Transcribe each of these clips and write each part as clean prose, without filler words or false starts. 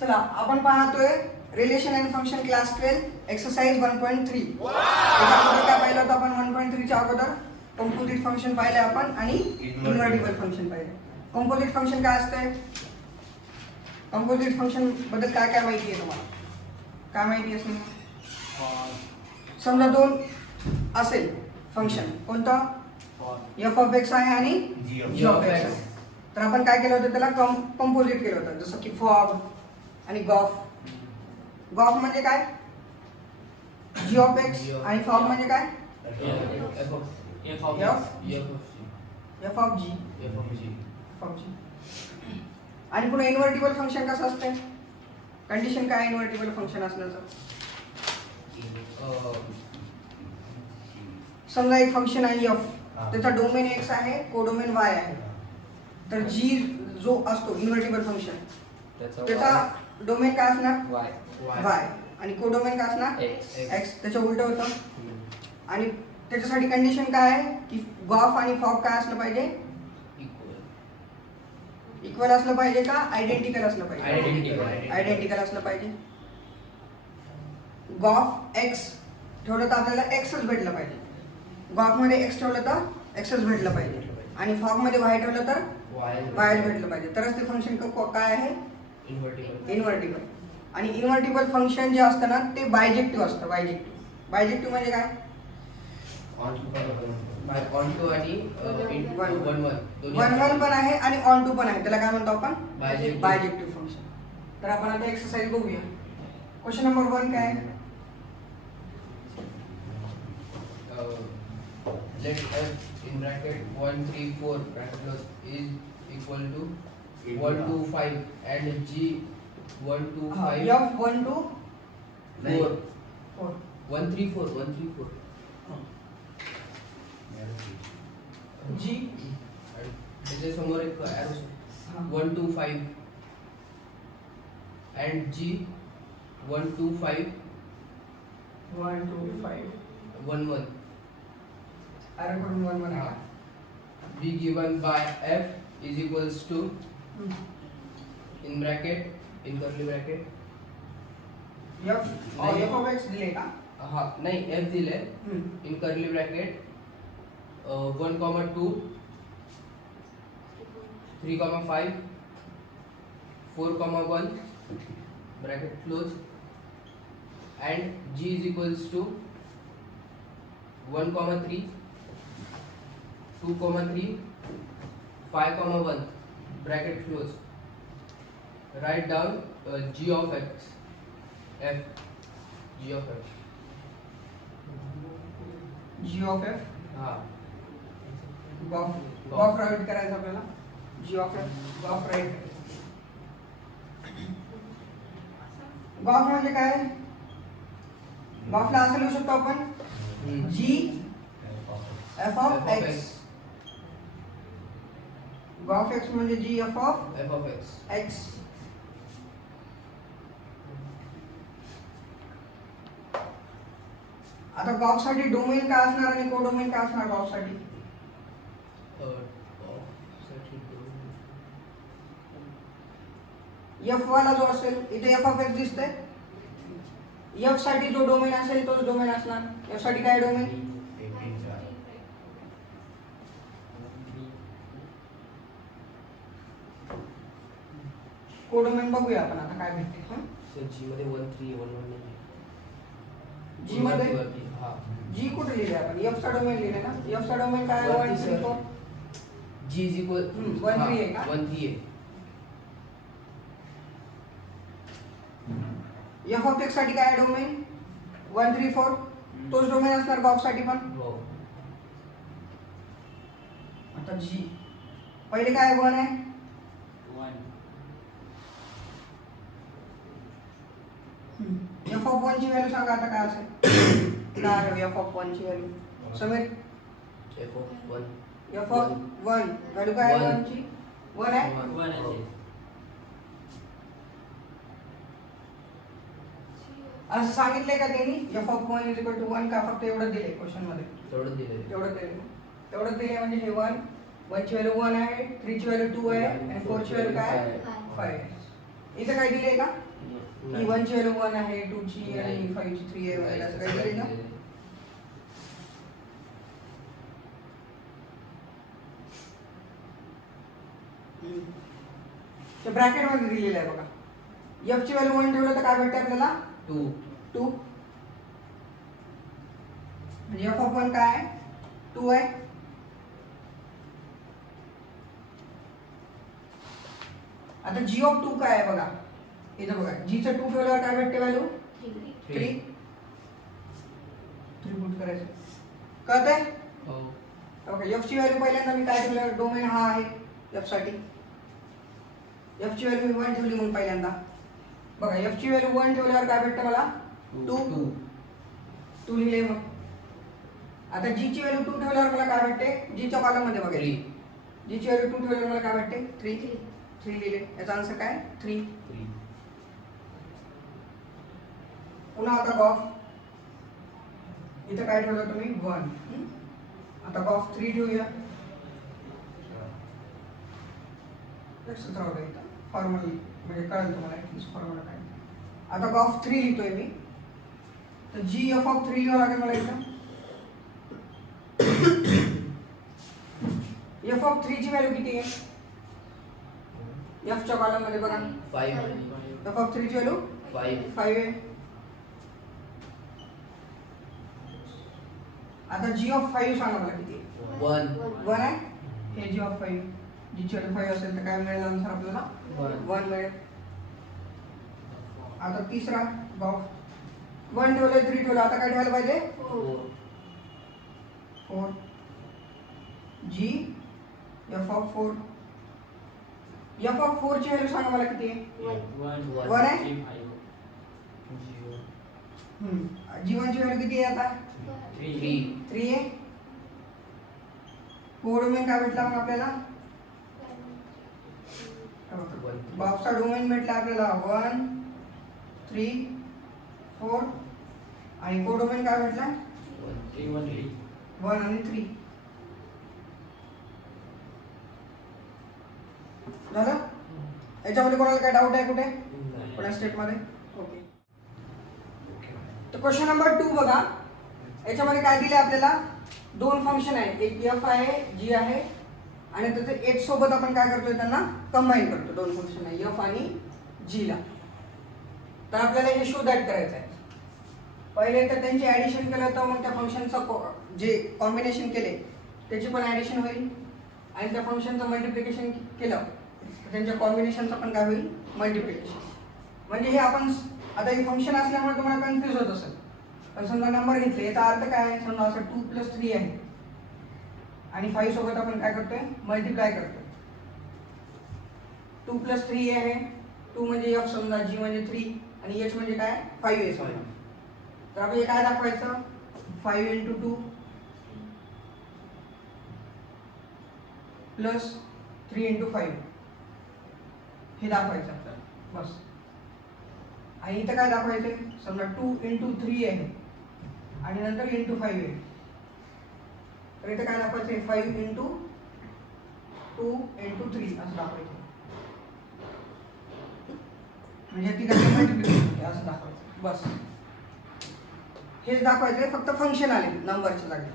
चला आपण पाहतोय relation and function class 12 exercise 1.3. त्याच्यामध्ये काय पाहिलं होतं आपण 1.3 च्या अगोदर? कंपोजिट फंक्शन पाहिले आपण आणि इन्व्हर्टिबल फंक्शन पाहिले. कंपोजिट फंक्शन काय असतंय? कंपोजिट फंक्शन बद्दल काय काय माहिती आहे तुम्हाला? काय माहिती असेल? समजा दोन असेल फंक्शन, कोणतं? एफ ऑफ एक्स आहे आणि जी ऑफ एक्स आहे. तर आपण काय केलं होतं? त्याला कंपोजिट केलं होतं, जसं की फॉग आणि गॉफ. गॉफ म्हणजे काय? जी ऑफ एक्स. आणि फॉग म्हणजे काय? एफ ऑफ जी. आणि पुन्हा इन्व्हर्टिबल फंक्शन कसं असते? कंडिशन काय इन्व्हर्टिबल फंक्शन असण्याचं? समजा एक फंक्शन आहे एफ, त्याचा डोमेन एक्स आहे, कोडोमेन वाय आहे. तर जी जो असतो इन्व्हर्टिबल फंक्शन, त्याचा डोमेन काय असणार? वाय. आणि कोडोमेन काय असणार? एक्स. त्याच्या उलट होतं. आणि त्याच्यासाठी कंडिशन काय आहे की गॉफ आणि फॉग काय असलं पाहिजे? इक्वल असलं पाहिजे का आयडेंटिकल असलं पाहिजे? आयडेंटिकल असलं पाहिजे. गॉफ एक्स ठेवलं तर आपल्याला एक्सच भेटलं पाहिजे. गॉफ मध्ये एक्स ठेवलं तर एक्सच भेटलं पाहिजे. आणि फॉग मध्ये वाय ठेवलं तर वायच भेटलं पाहिजे. तरच ते फंक्शन काय आहे? इन्व्हर्टिबल. आणि इन्व्हर्टिबल फंक्शन जे असतं ना ते बायजेक्टिव्ह असतं. बायजेक्टिव्ह म्हणजे काय? वन वन पण आहे आणि ऑन टू पण आहे. त्याला काय म्हणतो आपण? बायजेक्टिव्ह फंक्शन. तर आपण आता एक्सरसाइज बघूया. क्वेश्चन नंबर 1 काय आहे? Let f in bracket 1 3 4 bracket close is equal to 1 to 5 and g 1 to 5 f 1 to 4 4 1 3 4 1 3 4 g त्याच्या समोर एक arrow 1 to 5 and g 1 to 5 1 2 5 1 1 अरे करून 1 1 आहे. be given by f is equals to in bracket in curly bracket f of x दिले का? हा नाही f दिले in curly bracket 1 2 3 5 4 1 bracket close and g is equals to 1 3 2 3 5 1 bracket close. Write down g of x f g of f. g of f हा gof write करायचं आपल्याला. g of f gof write. Gof म्हणजे काय? गॉफला असं लिहू शकतो आपण g f of x. Gof x म्हणजे g f of x. आता गॉफ साठी डोमेन काय असणार आणि कोडोमेन काय असणार? गॉफ साठी f वाला जो असेल इथे f of x दिसतंय. f साठी जो डोमेन असेल तोच डोमेन असणार. f साठी काय डोमेन? कोडोमेन बघूया आपण आता काय भेटते. g मध्ये 1 3 1 1 नाही. g मध्ये हा g कुठे लिहिले आपण? f चा डोमेन लिहिले ना. f चा डोमेन काय आहे? 1 3 4 g is equal 1 3 आहे का? 1 3 आहे. f of x साठी काय डोमेन? 1 3 4 तोच डोमेन असणार गॉफ साठी पण. हो आता g पहिले काय 1 आहे? 1 f of 1 ची व्हॅल्यू सांगा आता काय असेल? काय आहे f of 1 ची value? Sameer f of 1 f of 1 value काय आहे 1 ची? 1 आहे. 1 आहे. असं सांगितलंय का त्यांनी f of 1 is equal to 1 का फक्त एवढं दिले क्वेश्चन मध्ये? तेवढं दिलंय. तेवढं दिले म्हणजे हे 1 ची व्हॅल्यू 1 आहे, 3 ची व्हॅल्यू 2 आहे आणि 4 ची व्हॅल्यू काय आहे? 5 आहे. इथे काय दिले का? ही 1 ची व्हॅल्यू 1 आहे, 2 ची आणि 5 ची 3 आहे वगैरे असं काही दिले ना. तर ब्रॅकेट मध्ये दिलेलं आहे बघा. f ची व्हॅल्यू 1 ठेवलं तर काय भेटते आपल्याला 2. म्हणजे f ऑफ 1 काय आहे 2 आहे. आता g ऑफ 2 काय आहे बघा. इथं बघा g चं 2 ठेवल्यावर काय भेटते व्हॅल्यू 3 पुट करायचं. कळतंय? ओके. f ची व्हॅल्यू पहिल्यांदा मी काय ठेवलं, डोमेन हा आहे f साठी. f ची व्हॅल्यू मी 1 ठेवली म्हणून पहिल्यांदा बघा. f ची व्हॅल्यू 1 ठेवल्यावर काय भेटतं मला 2 लिहिले. मग आता g ची व्हॅल्यू 2 ठेवल्यावर मला काय भेटते, g च्या कॉलम मध्ये बघा g ची व्हॅल्यू 2 ठेवल्यावर मला काय भेटते 3 लिहिले. याचा आन्सर काय 3. पुन्हा आता गॉफ इथं काय ठेवलं तुम्ही 1. आता गॉफ 3 ठेवूया. लक्षात राहू द्या इथं फॉर्म्युला म्हणजे कळेल तुम्हाला ऍटलीस्ट फॉर्म्युला काय. आता गॉफ 3 लिहितोय मी. तर जी एफ ऑफ 3 लिहावं लागेल मला इथं. एफ ऑफ 3 ची व्हॅल्यू किती आहे एफ च्या कॉलम मध्ये बघा 5. एफ ऑफ 3 ची व्हॅल्यू 5 आहे. आता जी ऑफ 5 सांगा मला किती आहे 1 आहे. हे जी ऑफ 5 जी ची व्हॅल्यू 5 असेल तर काय मिळेल आन्सर आपल्याला 1 मिळेल. आता तिसरा गॉफ 1 ठेवलं 3 ठेवलं. आता काय ठेवायला पाहिजे 4. जी एफ ऑफ 4 एफ ऑफ 4 ची व्हॅल्यू सांगा मला किती आहे 1 आहे. जी 1 ची व्हॅल्यू किती आहे आता 3 आहे. कोडोमेन काय भेटला मग आपल्याला बॉक्सचा डोमेन भेटला आपल्याला 1 3 4 आणि कोडोमेन काय भेटला 1 आणि 3 झालं. याच्यामध्ये कोणाला काय डाऊट आहे कुठे कोणत्या स्टेप मध्ये. ओके. तर क्वेश्चन नंबर 2 बघा. याच्यामध्ये काय दिले आपल्याला 2 फंक्शन आहे. एक एफ आहे जी आहे आणि त्याचे एच सोबत आपण काय करतोय त्यांना कंबाईन करतो. 2 फंक्शन आहे एफ आणि जी ला. तर आपल्याला हे शो दॅट करायचं आहे. पहिले तर त्यांची ऍडिशन केलं तर मग त्या फंक्शनचं जे कॉम्बिनेशन केले त्याची पण ऍडिशन होईल आणि त्या फंक्शनचं मल्टिप्लिकेशन केलं तर त्यांच्या कॉम्बिनेशनचं पण काय होईल मल्टिप्लिकेशन. म्हणजे हे आपण आता हे फंक्शन असल्यामुळे तुम्हाला कन्फ्यूज होत असेल. पण समजा नंबर घेतले याचा अर्थ काय आहे समजा असं 2 + 3 आहे आणि 5 सोबत आपण काय करतोय मल्टिप्लाय करतोय. 2 + 3 आहे. 2 म्हणजे f समजा g म्हणजे 3 आणि h म्हणजे काय 5 आहे समजा. तर आपण हे काय दाखवायचं 5 × 2 + 3 × 5 हे दाखवायचं आपल्याला बस. आणि इथं काय दाखवायचंय समजा 2 × 3 आहे आणि नंतर × 5 आहे. तर इथं काय दाखवायचंय 5 × 2 × 3 असं दाखवायचं. म्हणजे तिघांचं मल्टिप्लिकेशन असं दाखवायचं बस. हेच दाखवायचंय फक्त फंक्शन आले नंबरच्या जागी.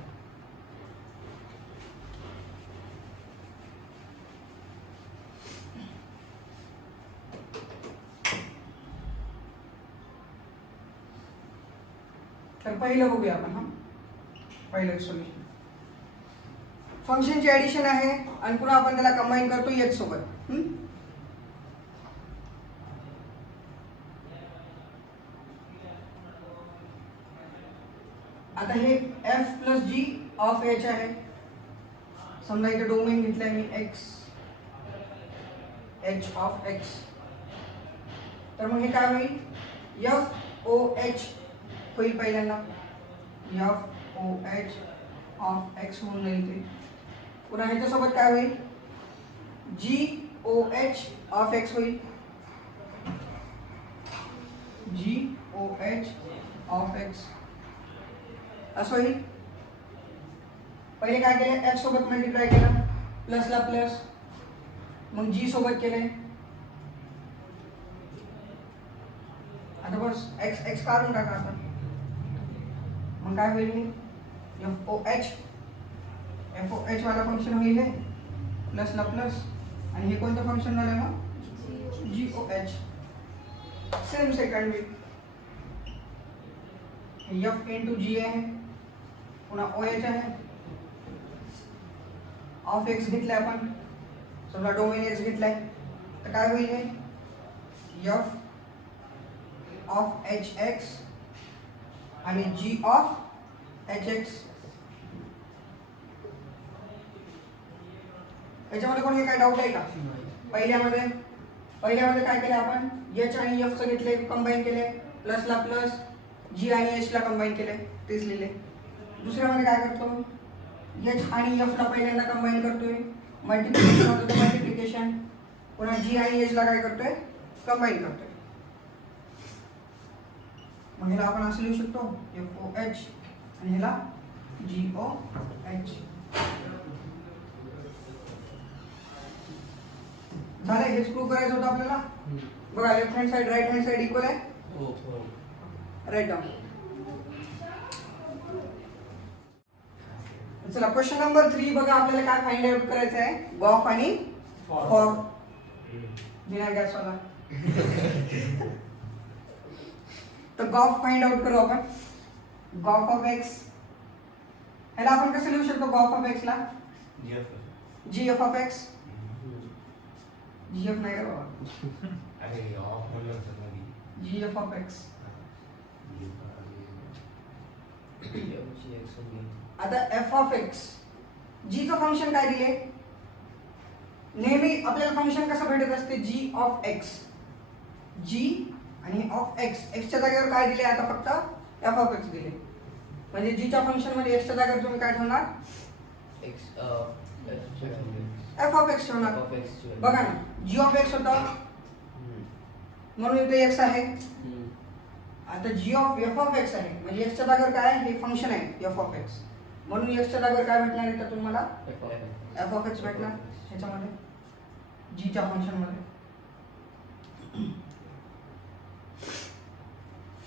तर पहिलं बघूया आपण. पहिलं सोल्युशन फंक्शनची ऍडिशन आहे आणि पुन्हा आपण त्याला कंबाईन करतो एच सोबत. आता हे f + g ऑफ h आहे. समजा इथे डोमेन घेतलाय मी x h ऑफ x. तर मग हे काय होईल f o h होईल पहिल्यांदा f o h of x होऊन जाईल ते. पुन्हा ह्याच्यासोबत काय होईल g o h of x होईल. g o h of x असं होईल. पहिले काय केलं f सोबत मल्टिप्लाय केलं प्लसला प्लस मग g सोबत केले आता बस x काढून टाका आता. मग काय होईल FOH वाला फंक्शन होईल हे प्लसला प्लस आणि हे कोणतं फंक्शन झालं मग GOH. सेम सेकंड वे F इंटू G आहे पुन्हा OH आहे. ऑफ x घेतलाय आपण समजा डोमेन x घेतलाय तर काय होईल हे F ऑफ HX आणि G ऑफ HX. याच्यामध्ये कोणी काय डाऊट आहे का? पहिल्यामध्ये काय केलं आपण H आणि F चं घेतले कंबाईन केले प्लसला प्लस G आणि H ला कंबाईन केले तेच लिहिले. दुसऱ्यामध्ये काय करतो H आणि F ला पहिल्यांदा कंबाईन करतोय मल्टिप्लिकेशन होतं तर मल्टिप्लिकेशन पुन्हा G आणि H ला काय करतोय कंबाईन करतोय. मग ह्याला आपण असं लिहू शकतो FOH आणि ह्याला GOH. झालं हेच प्रूव्ह करायचं होतं आपल्याला. बघा left hand side right hand side equal आहे. Write down. चला क्वेश्चन नंबर 3 बघा आपल्याला काय फाइंड आउट करायचं आहे गॉफ आणि फॉर. बिना गॅस वाला तर गॉफ फाइंड आउट करू आपण. गॉफ ऑफ x ह्याला आपण कसं लिहू शकतो गॉफ ऑफ x ला GF ऑफ x. GF नाही रे बाबा GF ऑफ x. आता f ऑफ x g चं फंक्शन काय दिले नेहमी आपल्याला फंक्शन कसं भेटत असते g ऑफ x g आणि ऑफ x च्या जागेवर काय दिले आता फक्त f ऑफ x दिले म्हणजे g च्या फंक्शन मध्ये x च्या जागेवर तुम्ही काय ठेवणार f ऑफ x ठेवणार. बघा ना g ऑफ x होता म्हणून इथे x आहे. आता g of f of x आहे म्हणजे x च्या जागेवर काय आहे हे फंक्शन आहे f ऑफ x म्हणून x च्या जागेवर काय भेटणार आहे तर तुम्हाला f ऑफ x भेटणार ह्याच्यामध्ये g च्या फंक्शन मध्ये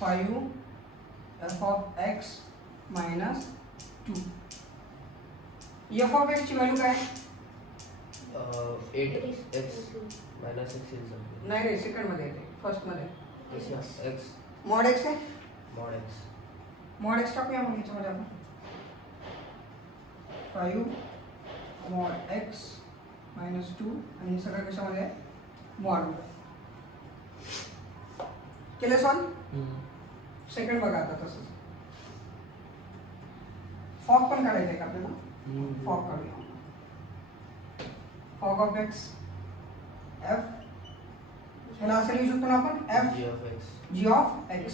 5 f of x minus 2. f of x ची व्हॅल्यू काय 8x minus 6 is something. नाही रे सेकंड मध्ये येते फर्स्ट मध्ये x मॉड x आहे mod x. मॉड x टाकूया मग याच्यामध्ये आपण 5 मॉड x minus 2 आणि हे सगळं कशामध्ये आहे मॉड केलं सॉल्व. सेकंड बघा आता तसंच फॉग पण काढायचं आहे का आपल्याला फॉग काढूया. फॉग ऑफ x f ह्याला असं लिहू शकतो ना आपण f g of x.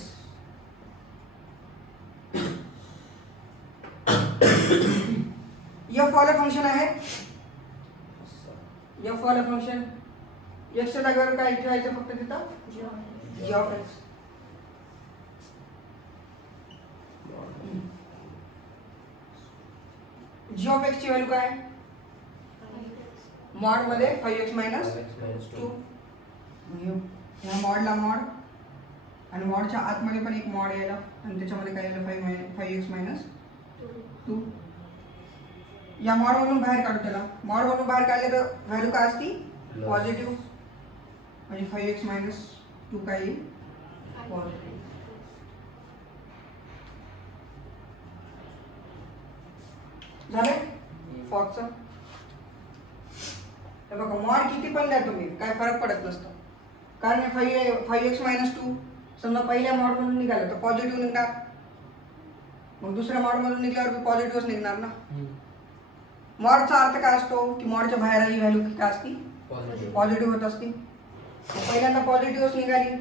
f वाला फंक्शन आहे f वाला फंक्शन x च्या जागेवर काय ठेवायचं फक्त तिथं g of x. g of x ची व्हॅल्यू काय मॉड मध्ये 5x minus 2. ह्या मॉडला मॉड आणि मॉडच्या आतमध्ये पण एक मॉड यायला आणि त्याच्यामध्ये काय यायला 5x minus 2. या मॉड मधून बाहेर काढू त्याला. मॉड मधून बाहेर काढले तर व्हॅल्यू काय असती पॉझिटिव्ह म्हणजे 5x minus 2 काय येईल पॉझिटिव्ह. झाले फॉगचं. हे बघा मॉड किती पण द्या तुम्ही काय फरक पडत नसतं कारण 5x minus 2 समजा पहिल्या मॉड मधून निघालं तर पॉझिटिव्ह निघणार मग दुसऱ्या मॉड मधून निघाल्यावर पॉझिटिव्हच निघणार ना. मॉडचा अर्थ काय असतो की मॉडच्या बाहेर आली व्हॅल्यू काय असती पॉझिटिव्ह होत असती. पहिल्यांदा पॉझिटिव्हच निघाली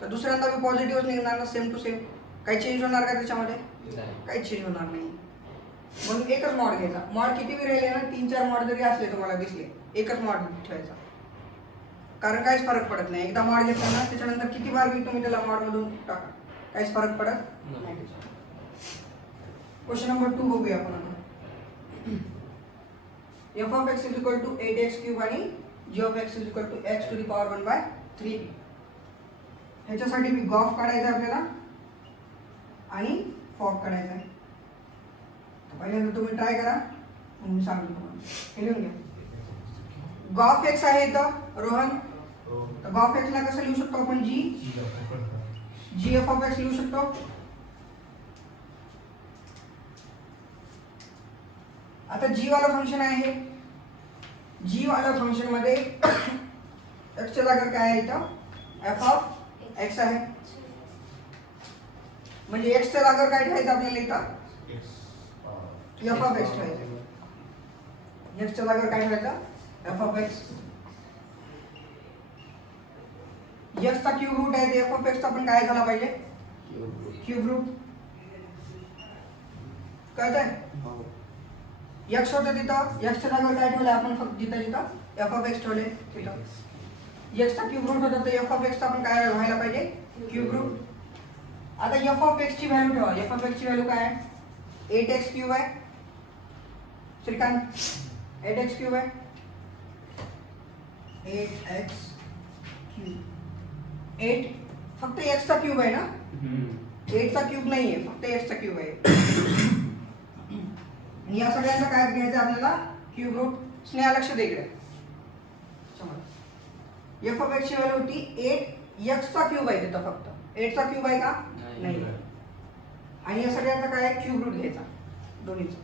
तर दुसऱ्यांदा बी पॉझिटिव्हच निघणार ना सेम टू सेम. काही चेंज होणार का त्याच्यामध्ये काही चेंज होणार नाही. म्हणून एकच मॉड घ्यायचा. मॉड किती बी राहिले ना 3-4 मॉड जरी असले तुम्हाला दिसले एकच मॉड ठेवायचा कारण काहीच फरक पडत नाही. एकदा मॉड घेतला ना त्याच्यानंतर किती बार बी तुम्ही त्याला मॉड मधून टाका काहीच फरक पडत नाही. क्वेश्चन नंबर 2 बघूया आपण आता. f of x is equal to 8x cube आणि g of x is equal to x to the power 1/3. ह्याच्यासाठी मी गॉफ काढायचा आहे आपल्याला आणि फॉग काढायचा आहे. पहिल्यांदा तुम्ही ट्राय करा मग मी सांगतो तुम्हाला. हे लिहून घ्या. गॉफ एक्स आहे इथं रोहन. तर गॉफ एक्स ला कसं लिहू शकतो आपण? जी एफ ऑफ एक्स लिहू शकतो. आता जी वाला फंक्शन आहे, जी वाला फंक्शन मध्ये एक्स च्या जागेवर काय आहे इथं? एफ ऑफ एक्स आहे. म्हणजे एक्स च्या जागेवर काय ठेवायचं आपल्याला इथं? एफ ऑफ एक्स ठेवायचं. एक्स च्या जागेवर काय ठेवायचं? F of x. एक्स चा क्यूब रूट आहे, एफ ऑफ एक्स चा पण काय झाला पाहिजे? Cube route. कळतंय? एक्स होतं तिथं, एक्स च्या जागेवर काय ठेवलं आपण? फक्त जिथं एफ ऑफ एक्स ठेवले तिथं. एक्स चा क्यूब रूट होता तर एफ ऑफ एक्स चा पण काय व्हायला पाहिजे? Cube root. आता एफ ऑफ एक्स ची व्हॅल्यू ठेवा. एफ ऑफ एक्स ची व्हॅल्यू काय आहे? 8x क्यूब आहे. श्रीकांत 8x क्यूब आहे. 8x cube. 8 फक्त x चा क्यूब आहे ना? 8 चा क्यूब नाहीये, फक्त x चा क्यूब आहे. या सगळ्यांना काय घ्यायचं आपल्याला? Cube route. स्नेहा लक्ष दे इकडे. एफ ऑफ एक्स ची व्हॅल्यू होती 8 x चा क्यूब आहे तिथं फक्त. 8 चा क्यूब आहे का? नाही. आणि या सगळ्यांचा काय आहे? क्यूब रूट घ्यायचा दोन्हीचा.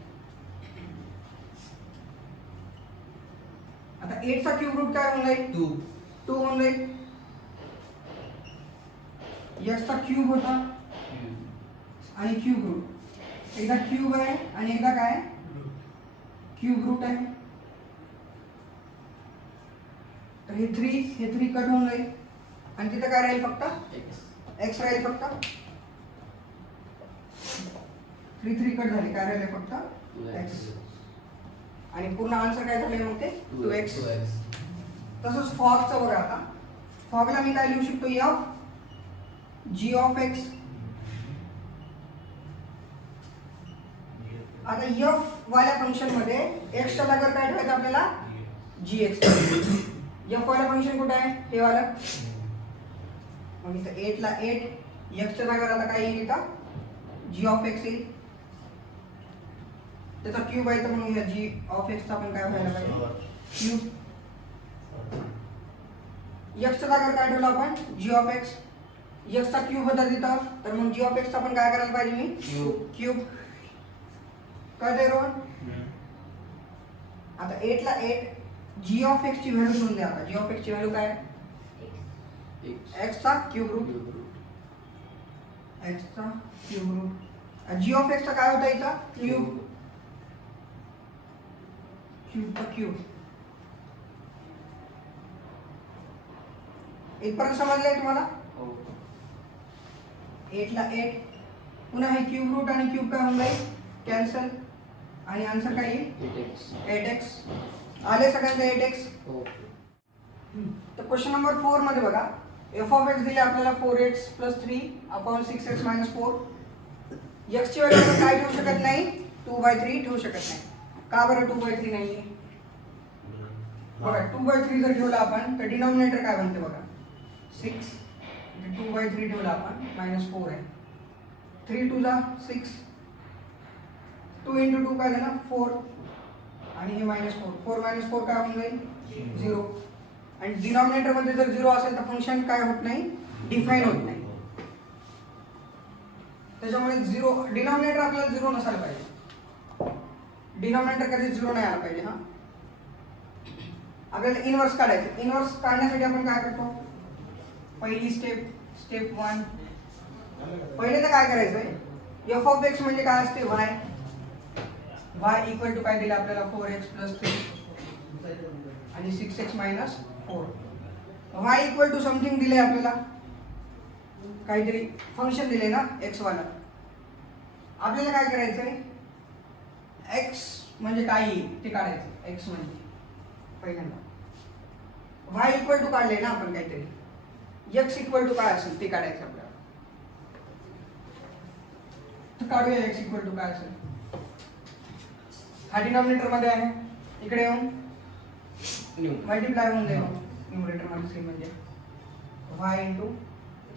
आता 8 चा क्यूब रूट काय होऊन जाईल? 2 होऊन जाईल. x चा क्यूब होता आणि क्यूब रूट. एकदा क्यूब आहे आणि एकदा काय? क्यूब रूट आहे. तर हे 3 कट होऊन जाईल आणि तिथं काय राहील? फक्त x राहील. फक्त 3 कट झाले, काय राहिले? फक्त x. आणि पूर्ण आन्सर काय झाले मग ते? 2x. तसंच फॉगचं बघा. आता फॉगला मी काय लिहू शकतो? F g of x. आता एफ वाल्या फंक्शन मध्ये एक्स च्या जागेवर काय ठेवायचं आपल्याला? G x. एफ वाला फंक्शन कुठे आहे? हे वाला. मग इथं 8 ला 8 एक्स च्या जागेवर आता काय येईल? इथं जी ऑफ एक्स येईल. त्याचा क्यूब आहे तर मग जी ऑफ एक्स चा पण काय व्हायला पाहिजे? क्यूब. एक्स च्या जागेवर काय ठेवलं आपण? जी ऑफ एक्स. एक्स चा क्यूब होता तिथं तर मग जी ऑफ एक्स चा पण काय करायला पाहिजे मी? क्यूब. कळतंय रोहन? आता 8 ला 8 जी ऑफ एक्स ची व्हॅल्यू लिहून द्या. आता जी ऑफ एक्स ची व्हॅल्यू काय? एक्स चा क्यूब रूट. एक्स चा cube root. G of x चा काय होता इथं? क्यूब. क्यूब चा क्यूब. इथपर्यंत समजलंय तुम्हाला? 8 ला 8 पुन्हा हे क्यूब रूट आणि क्यूब काय होऊन जाईल? कॅन्सल. आणि आन्सर काय येईल? 8x. आले सगळ्यांना 8x? तर क्वेश्चन नंबर 4 मध्ये बघा, एफ ऑफ एक्स दिले आपल्याला 4x + 3 अपॉन 6x - 4. x ची व्हॅल्यू आपण काय ठेवू शकत नाही? 2/3 ठेवू शकत नाही. का बरं 2/3 नाहीये? बघा 2/3 जर ठेवला आपण तर डिनॉमिनेटर काय बनते बघा? 6. 2/3 ठेवला आपण -4 आहे. 3 2 जा 6. 2 × 2 काय झालं? 4. आणि हे -4. 4 - 4 काय होऊन जाईल? 0. आणि डिनॉमिनेटर मध्ये जर 0 असेल तर फंक्शन काय होत नाही? डिफाइन होत नाही. त्याच्यामुळे 0 डिनॉमिनेटर आपल्याला 0 नसायला पाहिजे. डिनॉमिनेटर कधी 0 नाही आला पाहिजे. हा आपल्याला इनवर्स काढायचं. इनवर्स काढण्यासाठी आपण काय करतो? पहिली स्टेप 1. पहिले तर काय करायचंय? एफ ऑफ एक्स म्हणजे काय असते? y. y इक्वल टू काय दिलं आपल्याला? 4x + 3 आणि 6x - 4. y equal to something दिले आपल्याला, काहीतरी फंक्शन दिले ना x वाला. आपल्याला काय करायचंय? x म्हणजे काय येईल ते काढायचं. x म्हणजे पहिल्यांदा y इक्वल टू काढले ना आपण काहीतरी. x इक्वल टू काय असेल ते काढायचं आपल्याला. तर काढूया x इक्वल टू काय असेल. हा डिनॉमिनेटर मध्ये आहे, इकडे येऊन मल्टिप्लाय होऊन जाईल न्यूमरेटर मध्ये 3 म्हणजे y ×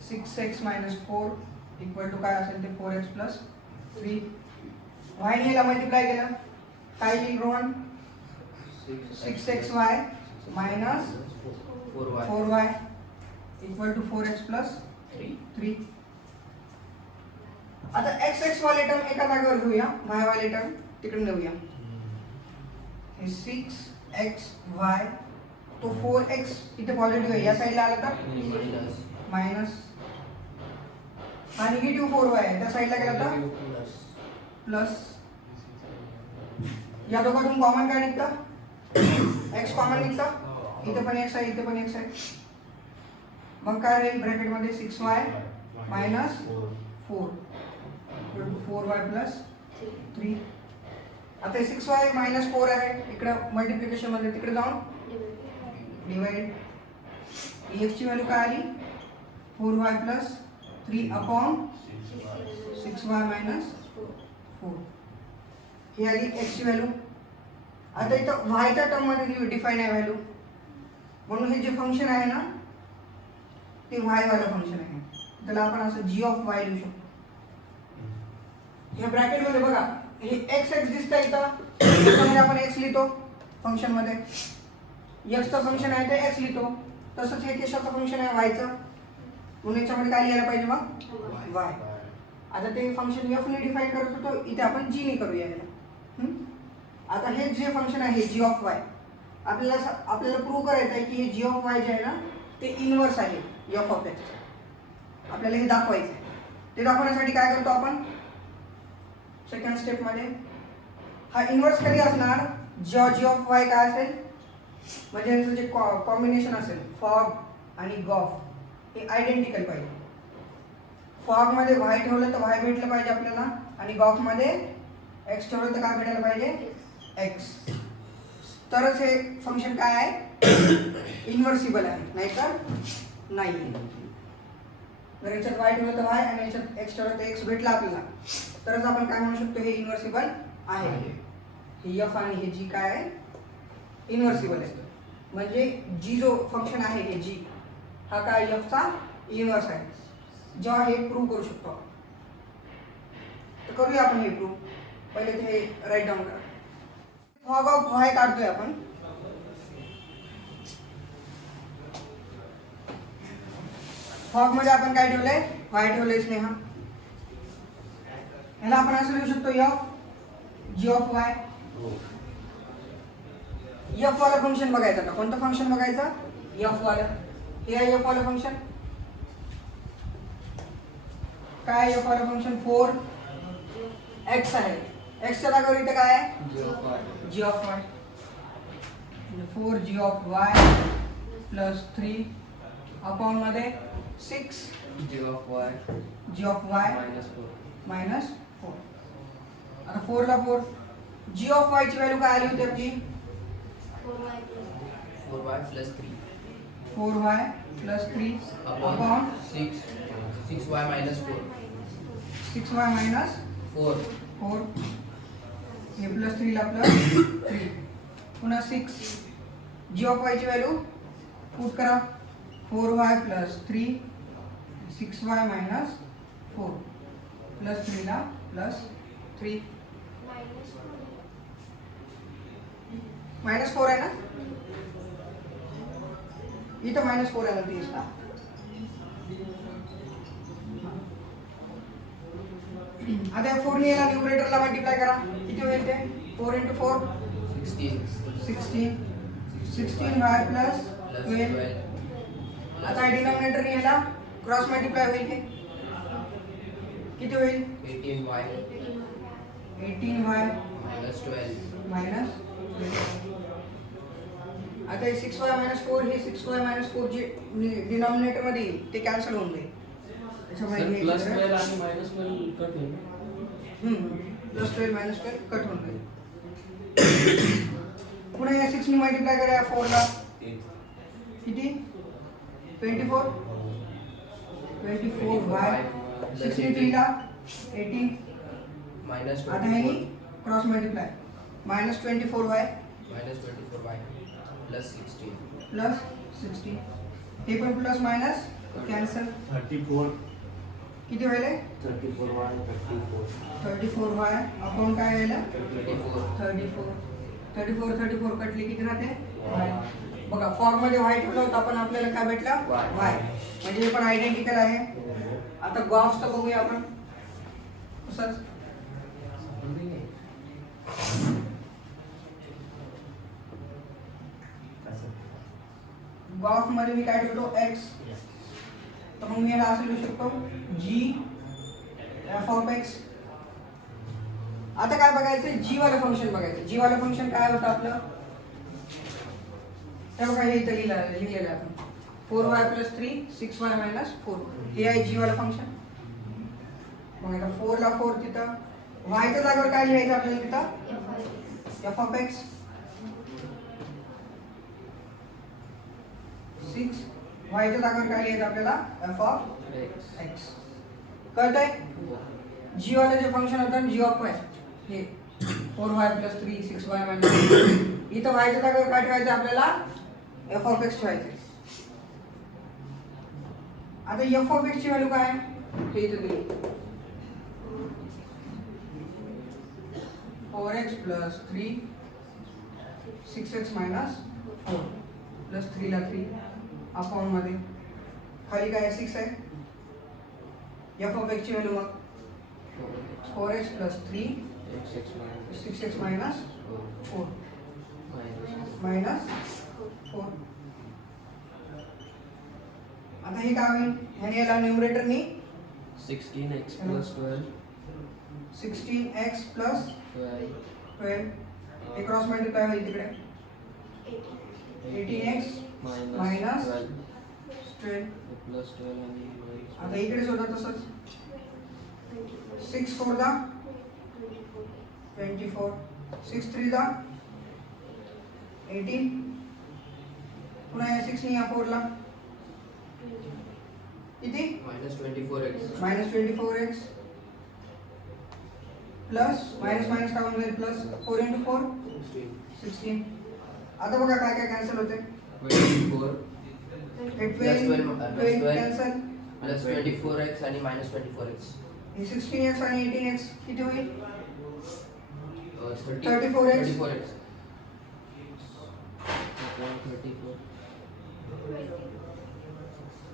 6x minus 4 equal to काय असेल ते 4x प्लस 3. y ने याला मल्टिप्लाय केलं काय येईल Rohan? 6xy minus 4y equal to 4x plus 3. आता x वाले टर्म एका जागेवर घेऊया, y वाले टर्म तिकडे नेऊया. हे 6xy तो 4x इथे पॉझिटिव्ह आहे, या साईडला आला तर मायनस, हा निगेटिव्ह 4y आहे, त्या साईडला गेला तर प्लस. या दोघातून कॉमन काय निघतं? x कॉमन निघतं, इथे पण x आहे, इथे पण x आहे. मग काय राहील ब्रॅकेटमध्ये 6y मायनस 4 4y प्लस 3. आता 6y मायनस 4 आहे, इकडे मल्टिप्लिकेशन मध्ये तिकडे जाऊन डिवाइड. x ची व्हॅल्यू काय आली? 4y plus 3 upon 6y minus 4. ही आली x ची व्हॅल्यू. आता इथं y च्या टर्म मध्ये डिफाइन आहे व्हॅल्यू, म्हणून हे जे फंक्शन आहे ना ते y वाला फंक्शन आहे, त्याला आपण असं g ऑफ y लिहू शकतो. या ब्रॅकेट मध्ये बघा हे x दिसतंय इथं, त्याच्यामध्ये आपण x लिहितो फंक्शन मध्ये. x चं फंक्शन आहे ते x लिहितो, तसंच हे कशाचं फंक्शन आहे y चं, म्हणून याच्यामध्ये काय लिहायला पाहिजे मग y. आता ते फंक्शन f ने डिफाइन करत होतो, इथे आपण g ने करूया याला. आता हे जे फंक्शन आहे g ऑफ y, आपल्याला प्रूव्ह करायचं आहे की हे g ऑफ y जे आहे ना ते इनवर्स आहे f ऑफ x. आपल्याला हे दाखवायचं आहे. ते दाखवण्यासाठी काय करतो आपण सेकंड स्टेप मध्ये, हा इनवर्स कधी असणार? जेव्हा g ऑफ y काय असेल, म्हणजे यांचं जे कॉम्बिनेशन असेल फॉग आणि गॉफ हे आयडेंटिकल पाहिजे. फॉग मध्ये y ठेवलं तर y भेटलं पाहिजे आपल्याला, आणि गॉफ मध्ये x ठेवलं तर काय भेटायला पाहिजे? x. तरच हे फंक्शन काय आहे? इन्व्हर्सिबल आहे, नाहीतर नाही. जर याच्यात y ठेवलं तर y आणि याच्यात x ठेवलं तर x भेटला आपल्याला, तरच आपण काय म्हणू शकतो हे इन्व्हर्सिबल आहे. हे f आणि हे g काय आहे? इन्व्हर्सिबल आहे. म्हणजे g जो फंक्शन आहे हे g हा काय f चा इन्व्हर्स आहे. जेव्हा हे प्रूव्ह करू शकतो आपण, तर करूया आपण हे प्रूव्ह. पहिले ते हे राईट डाऊन करा. फॉग ऑफ y काढतोय आपण. फॉग मध्ये आपण काय ठेवलंय? y ठेवलंय स्नेहा. याला आपण असं लिहू शकतो f g of y. f वाला फंक्शन बघायचं का? कोणतं फंक्शन बघायचं? f वाला. हे आहे f वाला फंक्शन. काय f वाला फंक्शन? 4x आहे. x च्या जागेवर इथे काय आहे? g of y. 4g of y plus 3 upon मध्ये 6 g of y मायनस 4. आता 4 ला 4, g ऑफ y ची व्हॅल्यू काय आली होती आपली? 4y plus 3 4y plus 3 upon 6y minus 4 6y minus 4 4. हे प्लस 3 ला प्लस 3 पुन्हा 6. g ऑफ y ची व्हॅल्यू पुट करा. 4y plus 3 6y minus 4 plus 3 ला प्लस 3 मायनस 4 आहे ना, इथं मायनस 4 आहे ना 30 ला. आता 4 ने याला न्यूमरेटरला मल्टिप्लाय करा. किती होईल ते? 4 into 4 16y प्लस 12. आता डिनॉमिनेटर ने याला क्रॉस मल्टिप्लाय होईल ते किती होईल? 18y 18y minus 12 minus 12. आता हे 6y मायनस 4 हे 6y मायनस 4 जे डिनॉमिनेटर मध्ये येईल ते कॅन्सल होऊन जाईल. त्याच्यामुळे प्लस 12 आणि मायनस 12 कट होईल. प्लस 12 मायनस 12 कट होऊन जाईल. पुन्हा या 6 ने मल्टिप्लाय करा या 4 ला. किती? 24 24y 6 ने 3 ला 18 minus आता है 24 cross multiply minus 24y plus 16 plus 16 हे पण प्लस मायनस कॅन्सल 34 किती व्हायले 34 वाय अपॉन काय व्हायला 34 कटली किती राहते वाय. बघा फॉर्म मध्ये व्हाय ठेवलं होतं आपण आपल्याला काय भेटला वाय म्हणजे हे पण आयडेंटिकल आहे. आता गॉसचं बघूया आपण तसंच गॉफ मध्ये मी काय ठेवतो एक्स तर मग मी याला असं लिहू शकतो जी एफ ऑफ एक्स. आता काय बघायचं जी वालं फंक्शन बघायचं. जी वालं फंक्शन काय होतं आपलं हे बघा हे इथं लिहिलेलं आहे आपण 4y + 3 6y - 4 हे आहे जी वालं फंक्शन. मग आता 4 ला 4 तिथं y च्या जागेवर काय लिहायचं आपल्याला तिथं एफ ऑफ एक्स 6 y च्या जागेवर काय लिहायचं आपल्याला एफ ऑफ एक्स. कळतंय जी वालं जे फंक्शन होतं जी ऑफ वाय हे 4y + 3 6y - 4 इथं y च्या जागेवर काय ठेवायचं आपल्याला एफ ऑफ एक्स ठेवायचं. आता एफ ऑफ एक्स ची व्हॅल्यू काय आहे हे इथं दिली 4x + 3 6x - 4 + 3 ला 3 अपॉन मध्ये खाली काय 6 आहे एफ ऑफ एक्स ची व्हॅल्यू मग 4x + 3 6x - 4 -4. आता हे काय होईल ह्याने याला न्यूमरेटरनी 16x + 12 16x + 12 हे क्रॉस मल्टिप्लाय होईल तिकडे 18x - 12 + 12 आणि आता इकडे सुद्धा तसंच 6 4 दा 24 6 3 दा 18 पुन्हा या 6 ने या 4 ला किती -24x -24x plus minus minus काय होऊन जाईल प्लस 4 × 4 16. आता बघा काय काय कॅन्सल होते 24 हे 12 कॅन्सल +24x आणि -24x हे 16x आणि 18x किती होईल 34x 34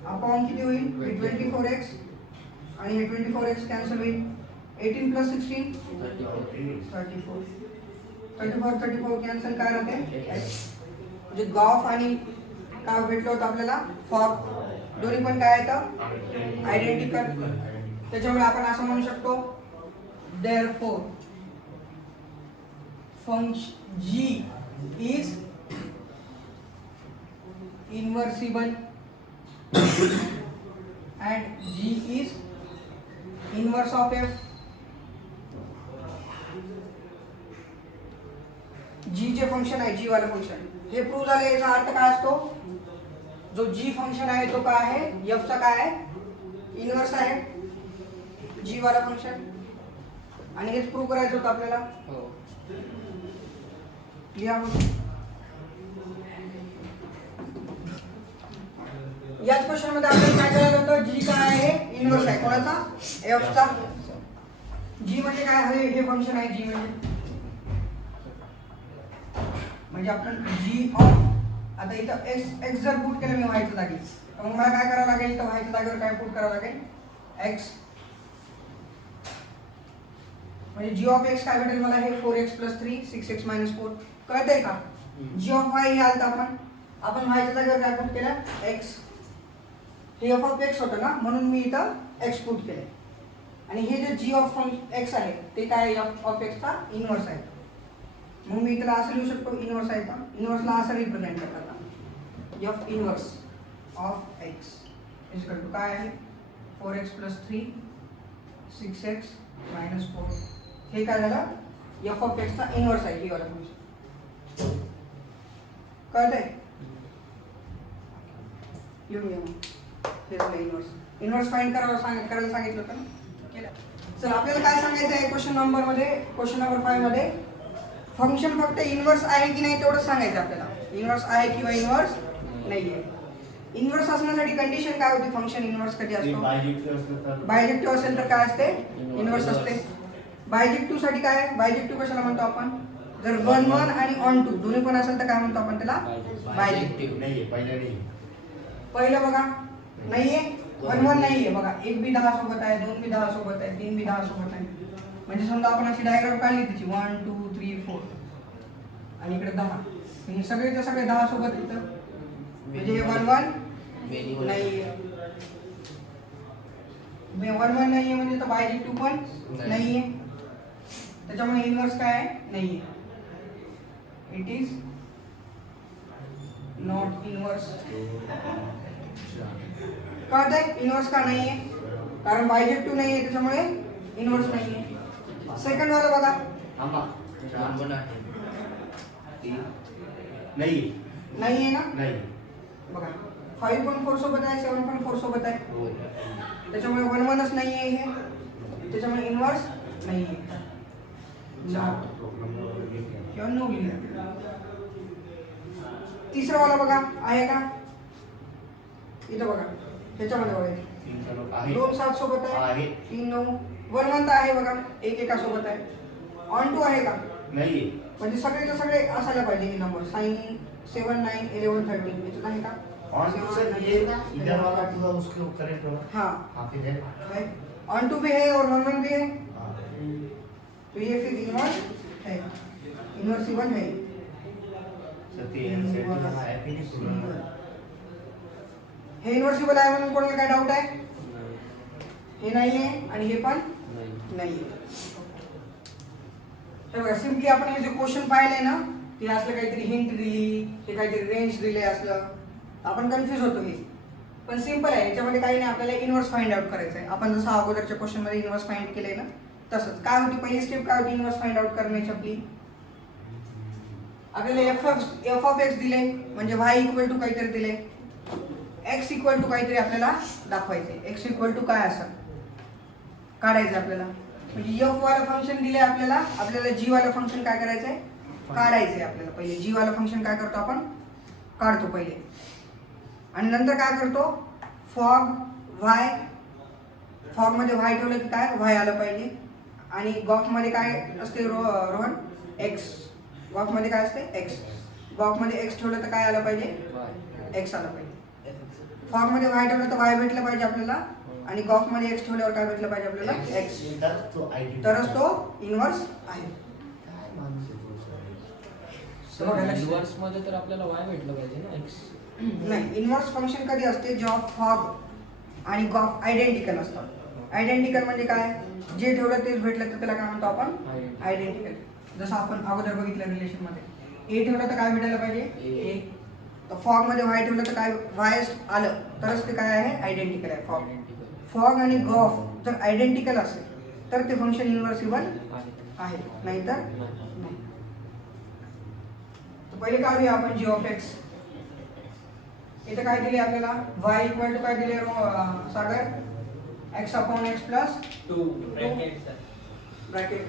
अपॉन किती होईल हे 24x आणि हे 24x कॅन्सल होईल 18 + 16 34 कॅन्सल काय राहते म्हणजे गॉफ आणि काय भेटलं होतं आपल्याला फॉर्म दोन्ही पण काय येतं आयडेंटिकल. त्याच्यामुळे आपण असं म्हणू शकतो therefore function G is inversible and G is inverse of F. G जे फंक्शन आहे G वाला फंक्शन हे प्रूव्ह झाले. याचा अर्थ काय असतो जो G फंक्शन आहे तो काय आहे F चा काय आहे इनवर्स आहे G वाला फंक्शन आणि हेच प्रूव्ह करायचं होतं आपल्याला. हो लिहा मग. याच क्वेश्चन मध्ये आपल्याला काय करायचं होतं G काय आहे इनवर्स आहे कोणाचा F चा. G म्हणजे काय आहे हे फंक्शन आहे G म्हणजे आपण G ऑफ आता इथं x जर पुट केलं मी व्हायच्या जागी तर मग मला काय करावं लागेल इथं व्हायच्या जागेवर काय पुट करावं लागेल x म्हणजे g ऑफ x काय भेटेल मला हे 4x + 3 6x - 4 कळतंय का. g ऑफ y हे आलतं आपण व्हायच्या जागेवर काय पुट केलं x हे f ऑफ x होतं ना म्हणून मी इथं x पुट केलं आणि हे जे g ऑफ x आहे ते काय f ऑफ x चा इनवर्स आहे. मग मी इथला असं लिहू शकतो इनवर्स आहे का इनवर्सला असं रिप्रेझेंट करतात f inverse of x equal to काय आहे 4x + 3 6x - 4 हे काय झालं f ऑफ x चा इनवर्स आहे ही वाला फंक्शन. कळतंय येऊन घ्या मग हे झालं इनवर्स फाइंड करायला सांगितलं होतं ना केलं. चल आपल्याला काय सांगायचं आहे क्वेश्चन नंबर 5 मध्ये फंक्शन फक्त इनवर्स आहे की नाही तेवढं सांगायचं आपल्याला. इनवर्स आहे किंवा इनवर्स नाहीये. इन्व्हर्स असण्यासाठी कंडिशन काय होती? फंक्शन इन्व्हर्स कधी असतो? बायजेक्टिव्ह असेल तर काय असते? इन्व्हर्स असते. बायजेक्टिव्ह साठी काय? बायजेक्टिव्ह कशाला म्हणतो आपण? जर 1 1 आणि ऑन 2 दोन्ही पण असेल तर काय म्हणतो आपण त्याला? बायजेक्टिव्ह. पहिलं बघा नाहीये, 1 1 नाहीये बघा, 1 बी 10 सोबत आहे, 2 बी 10 सोबत आहे, 3 बी 10 सोबत आहे. म्हणजे समजा आपण अशी डायग्राम काढली त्याची 1 2 3 4 आणि इकडे 10, हे सगळे सगळे 10 सोबत येतं. म्हणजे 1 1 नाहीये, 1 1 नाहीये म्हणजे तर बायजेक्टिव्ह पण नाहीये. त्याच्यामुळे इन्व्हर्स काय आहे? नाहीये. It is not inverse. कळतंय इन्व्हर्स का नाहीये? कारण बायजेक्टिव्ह नाहीये त्याच्यामुळे इन्व्हर्स नाहीये. सेकंड वाला बघा. नाहीये ना? बघा 5 पण 4 सोबत आहे, 7 पण 4 सोबत आहे. त्याच्यामुळे 1 1च नाहीये हे. त्याच्यामुळे इन्व्हर्स नाहीये. किंवा नो लिहिलं. तिसरा वाला बघा आहे का? इथं बघा ह्याच्यामध्ये बघा 2 7 सोबत आहे, 3 9 1 1 तर आहे बघा, 1 एका सोबत आहे. ऑन 2 आहे का? नाही. म्हणजे सगळेचे सगळे असायला पाहिजे हे नंबर. 7 9 11 13 याच्यात आहे का? ऑन सर ये इधर वाला पूरा उसके करेक्ट होगा. हाँ फिर है. ऑन 2 भी है और 1 1 भी है, हाँ. तो ये फिर इन्वर्स है, इन्वर्सिबल है. सत्य सेटिंग है कि नहीं सुना. हे इन्वर्सिबल आहे म्हणून कोणाला काय डाऊट आहे? हे नाहीये आणि हे पण नाहीये. तर बघा सिम्पली आपण हे जे क्वेश्चन पाहिले ना, ते असलं काहीतरी हिंट दिली, हे काहीतरी रेंज दिले असलं, आपण कन्फ्यूज होतो. हे पण सिंपल आहे, याच्यामध्ये काही नाही, आपल्याला इन्व्हर्स फाइंड आउट करायचं आहे. आपण जसं अगोदरच्या क्वेश्चन मध्ये इन्व्हर्स फाइंड केलंय ना, तसंच. काय होती पहिली स्टेप? काय होती इन्व्हर्स फाइंड आउट करण्याची आपली? आपल्याला एफ ऑफ एक्स दिले म्हणजे y इक्वल टू काहीतरी दिले, x इक्वल टू काहीतरी आपल्याला दाखवायचे. x इक्वल टू काय असं काढायचं आपल्याला. म्हणजे f वाला फंक्शन दिले आपल्याला, आपल्याला g वाला फंक्शन काय करायचंय? काढायचंय आपल्याला. पहिले g वाला फंक्शन काय करतो आपण? काढतो पहिले, आणि नंतर काय करतो? फॉग y, फॉग मध्ये y ठेवलं की काय? y आलं पाहिजे. आणि गॉफ मध्ये काय असते रोहन? x. गॉफ मध्ये काय असते? x. गॉफ मध्ये x ठेवलं तर काय आलं पाहिजे? x आलं पाहिजे. फॉग मध्ये y ठेवलं तर y भेटलं पाहिजे आपल्याला, आणि गॉफ मध्ये x ठेवल्यावर काय भेटलं पाहिजे आपल्याला? x. तरच तो इन्व्हर्स आहे. इन्व्हर्स मध्ये तर आपल्याला y भेटलं पाहिजे ना, x. नाही, इन्व्हर्स फंक्शन कधी असते? जेव्हा फॉग आणि गॉफ आयडेंटिकल असतात. आयडेंटिकल म्हणजे काय? जे ठेवलं तेच भेटलं तर त्याला काय म्हणतो आपण? आयडेंटिकल. जसं आपण अगोदर बघितलं रिलेशन मध्ये, ए ठेवलं तर काय भेटायला पाहिजे? ए. तर फॉग मध्ये y ठेवलं तर काय? y आलं तरच ते काय आहे? आयडेंटिकल आहे. फॉग, फॉग आणि गॉफ जर आयडेंटिकल असेल तर ते फंक्शन इन्व्हर्सिबल आहे, नाहीतर नाही. तर पहिले काय घेऊया आपण? जी ऑफ एक्स. इथे काय दिले आपल्याला? y इक्वल टू काय दिले सागर? x upon x plus 2 bracket.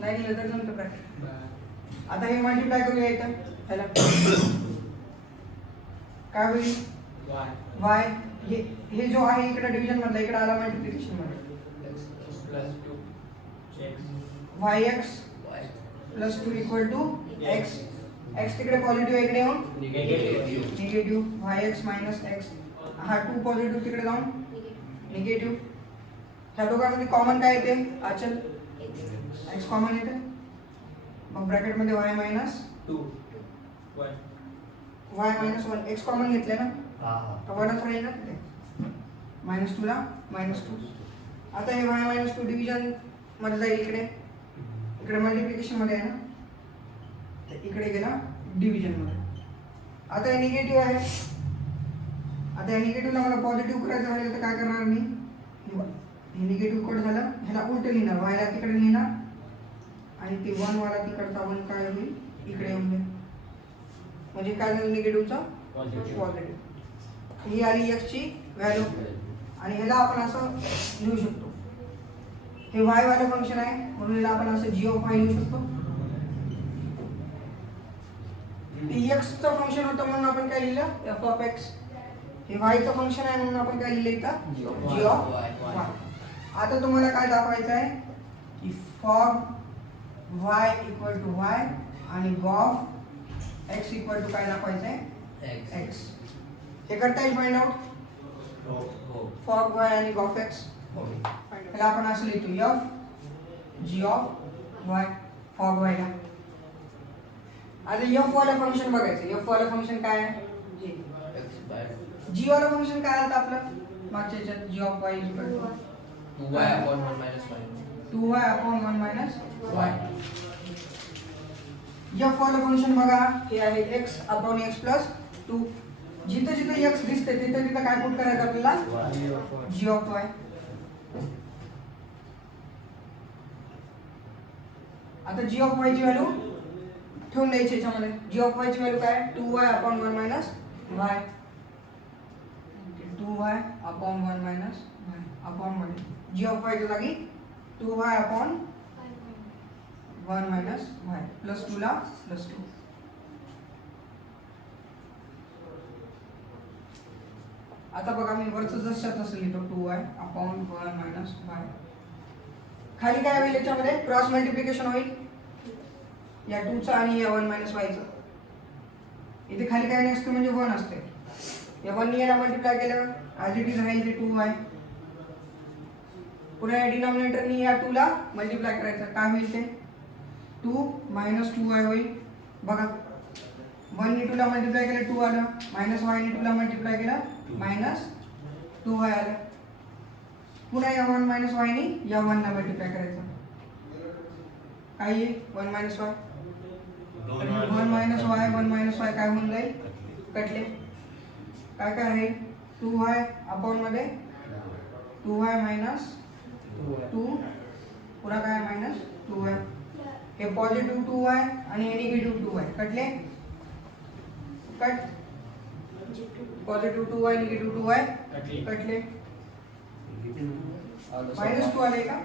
नाही दिलं तर नंतर ब्रॅकेट. आता हे मल्टिप्लाय करूया इथं. ह्याला काय होईल? y. हे जो आहे इकडे डिव्हिजन मधला, इकडे आला मल्टिप्लिकेशन मध्ये. yx plus 2 equal to x. x तिकडे पॉझिटिव्ह, इकडे येऊन निगेटिव्ह. yx मायनस x, हा 2 पॉझिटिव्ह तिकडे जाऊन निगेटिव्ह. ह्या दोघांमध्ये कॉमन काय येते? अचल x कॉमन येते. मग ब्रॅकेट मध्ये y minus 2 y minus 1 x common घेतले ना, तर 1च राहील ना तिथे. -2 ला -2. आता हे y मायनस 2 डिव्हिजन मध्ये जाईल, इकडे मल्टिप्लिकेशन मध्ये आहे ना, तर इकडे गेला डिव्हिजन मध्ये. आता हे निगेटिव्ह आहे. आता या निगेटिव्हला मला पॉझिटिव्ह करायचं राहिलं तर काय करणार मी? हे निगेटिव्ह कट झालं, ह्याला उलट लिहिणार, वायला तिकडे लिहिणार, आणि ते 1 वाला तिकडचा 1 काय होईल? इकडे येऊन जाईल. म्हणजे काय झालं? निगेटिव्हचा पॉझिटिव्ह. ही आली x ची व्हॅल्यू, आणि ह्याला आपण असं लिहू शकतो. हे y वाले फंक्शन आहे म्हणून ह्याला आपण असं g ऑफ y लिहू शकतो. x चं फंक्शन होतं म्हणून आपण काय लिहिलं? f of x. हे वायचं फंक्शन आहे म्हणून आपण काय लिहिलं इथं G of g of y. आता तुम्हाला काय दाखवायचं आहे की fog y equal to y आणि गॉफ x इक्वल टू काय दाखवायचं आहे x. हे करता येईल फाइंड आउट हो. फॉग y आणि गॉफ x. त्याला आपण असं लिहितो f g of y fog y ला. आता f वाला फंक्शन बघायचं. f वाला फंक्शन काय आहे हे. g वाला फंक्शन काय आलं आपलं मागच्या ह्याच्यात g of y equal to 2y upon 1 minus 5. 2y upon 1 minus y. f वाला फंक्शन बघा हे आहे x अपॉन x प्लस 2. जिथे जिथे x दिसते तिथे तिथे काय पुट करायचं आपल्याला g ऑफ y. आता g ऑफ y ची व्हॅल्यू ठेवून द्यायची याच्यामध्ये. g ऑफ y ची व्हॅल्यू काय 2y upon 1 minus y. 2y upon 1 minus y upon मध्ये g ऑफ y च्या जागी 2y upon 1 minus y plus 2 ला प्लस 2. आता बघा मी वरचं जसं तसं लिहितो 2y अपॉन 1 मायनस y. खाली काय होईल याच्यामध्ये क्रॉस मल्टिप्लिकेशन होईल या 2 चा आणि या 1 मायनस y चा. इथे खाली काय नसतं म्हणजे 1 असते. या 1 ने याला मल्टिप्लाय केलं ॲज इट इज राहील ते 2y. पुन्हा या डिनॉमिनेटर ने या 2 ला मल्टिप्लाय करायचं. काय होईल ते 2 मायनस 2y होईल. बघा 1 ने 2 ला मल्टिप्लाय केलं 2 आलं मायनस y ने 2 ला मल्टिप्लाय केलं मायनस 2y आलं. पुन्हा या 1 मायनस y ने या 1 ला मल्टिप्लाय करायचं. काय येईल 1 मायनस y 1 मायनस y काय होऊन जाईल कटले. काय काय राहील 2y अपॉन मध्ये 2y मायनस 2 पुन्हा काय मायनस 2y. हे पॉझिटिव्ह 2y आणि हे निगेटिव्ह 2y कटले. Cut positive 2y negative 2y कटले. मायनस 2 आले का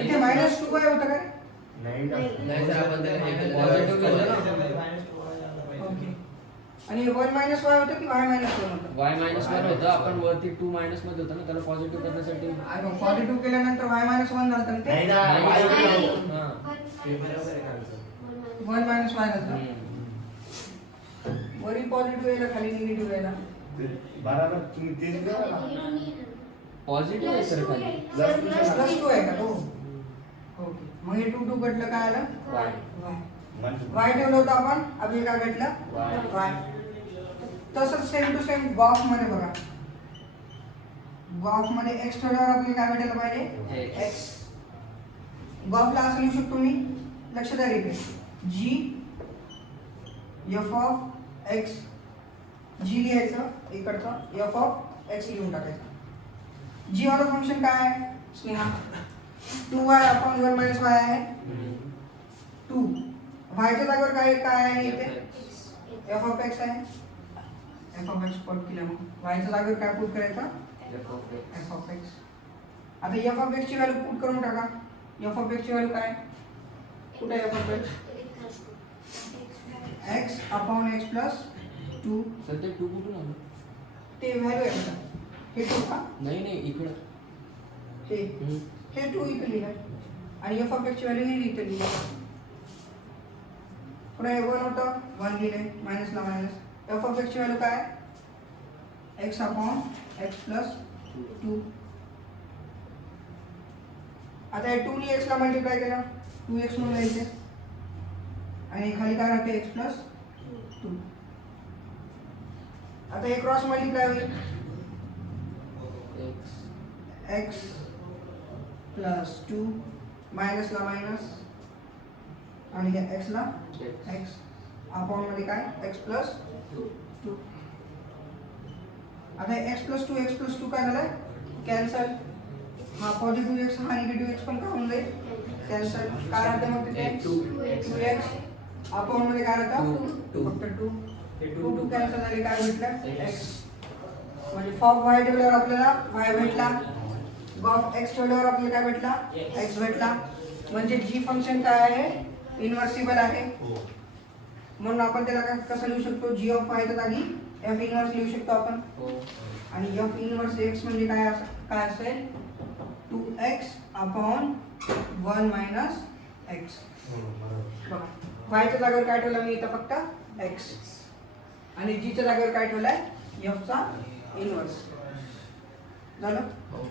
इथे मायनस 2y होतं का नाही ना. नाही तर आपण त्याला हे केलं Positive तर- केलं ना. ओके. आणि 1 मायनस y होतं की y मायनस 1 होतं. y मायनस 1 होतं आपण वरती 2 मायनस मध्ये होतं ना त्याला पॉझिटिव्ह करण्यासाठी आणि पॉझिटिव्ह केल्यानंतर y मायनस 1 झालं तर नाही ते ना. नाही. हा. हां. ते बरोबर आहे आमचं. 1 मायनस y झालं. हम्म. वरी पॉझिटिव्ह यायला खाली निगेटिव्ह यायला बरोबर तुम्ही तेच करा ना. पॉझिटिव्ह आहे सर खाली प्लस 2 आहे का तो. ओके मग हे 2 कटलं काय आलं y y. म्हणजे y ठेवलं होतं आपण आपल्याला काय भेटलं y. तसंच सेम टू सेम गॉफ मध्ये बघा. गॉफ मध्ये x ठेवल्यावर आपल्याला काय भेटायला पाहिजे x. गॉफला असं लिहू शकतो मी लक्षात द्या इथे g f of x g लिहायचं इकडचं f ऑफ x लिहून टाकायचं. g वाला फंक्शन काय आहे Sneha 2y upon 1 minus y आहे 2. y च्या जागेवर काय काय आहे इथे f ऑफ x आहे. f ऑफ x पुट केलं मग y च्या जागेवर काय पुट करायचं f ऑफ x. आता f ऑफ x ची व्हॅल्यू पुट करून टाका. f ऑफ x ची व्हॅल्यू काय कुठे आहे f of x x upon x plus 2. Sir ते 2 कुठून आलं ते व्हॅल्यू आहे का हे 2 का नाही नाही इकडं हे हे 2 इथे लिहिलं आणि f ऑफ x ची व्हॅल्यू ही इथे लिहिली. पुन्हा हे 1 होतं 1 लिहिले मायनसला मायनस. f ऑफ x ची व्हॅल्यू काय x अपॉन x प्लस 2. आता हे 2 ने x ला मल्टिप्लाय केलं 2x म्हणून लिहायचे आणि खाली काय राहते x प्लस 2. आता हे क्रॉस मल्टिप्लाय होईल x प्लस 2 मायनसला मायनस आणि हे x ला x अपॉन मध्ये काय x प्लस 2. आता हे x प्लस 2 काय झालं कॅन्सल. हा पॉझिटिव्ह x हा निगेटिव्ह x पण काय होऊन जाईल कॅन्सल. काय राहते मग तिथे 2x अपॉन मध्ये काय राहतं फक्त 2. 2 कॅन्सल झाले काय भेटलं x. म्हणजे फॉग y ठेवल्यावर आपल्याला y भेटला. गॉफ x ठेवल्यावर आपल्याला काय भेटला x भेटला. म्हणजे g फंक्शन काय आहे इन्व्हर्सिबल आहे. म्हणून आपण त्याला कसं लिहू शकतो, जी ऑफ वायच्या जागी एफ इनवर्स लिहू शकतो आपण. हो. आणि एफ इनवर्स एक्स म्हणजे काय असेल, 2x अपॉन 1 मायनस एक्स. बघा वायच्या जागेवर काय ठेवलं मी इथं, फक्त एक्स. आणि जी च्या जागेवर काय ठेवलंय, एफ चा इनवर्स. झालं. हो.